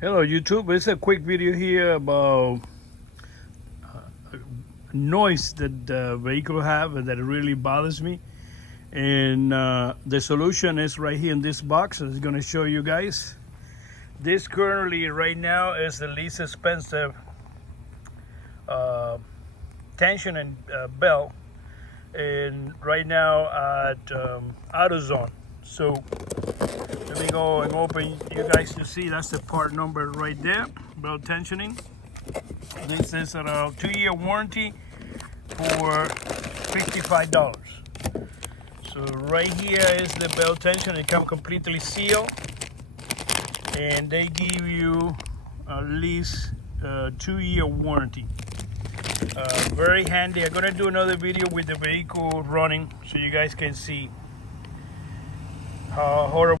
Hello YouTube, it's a quick video here about noise that the vehicle have and that really bothers me. And the solution is right here in this box. I'm going to show you guys. This currently right now is the least expensive tension and belt, and right now at AutoZone. So let me go and open, you guys can see that's the part number right there, belt tensioning. This is a 2-year warranty for $55. So right here is the belt tension. It comes completely sealed, and they give you at least a 2-year warranty. Very handy. I'm gonna do another video with the vehicle running so you guys can see how horrible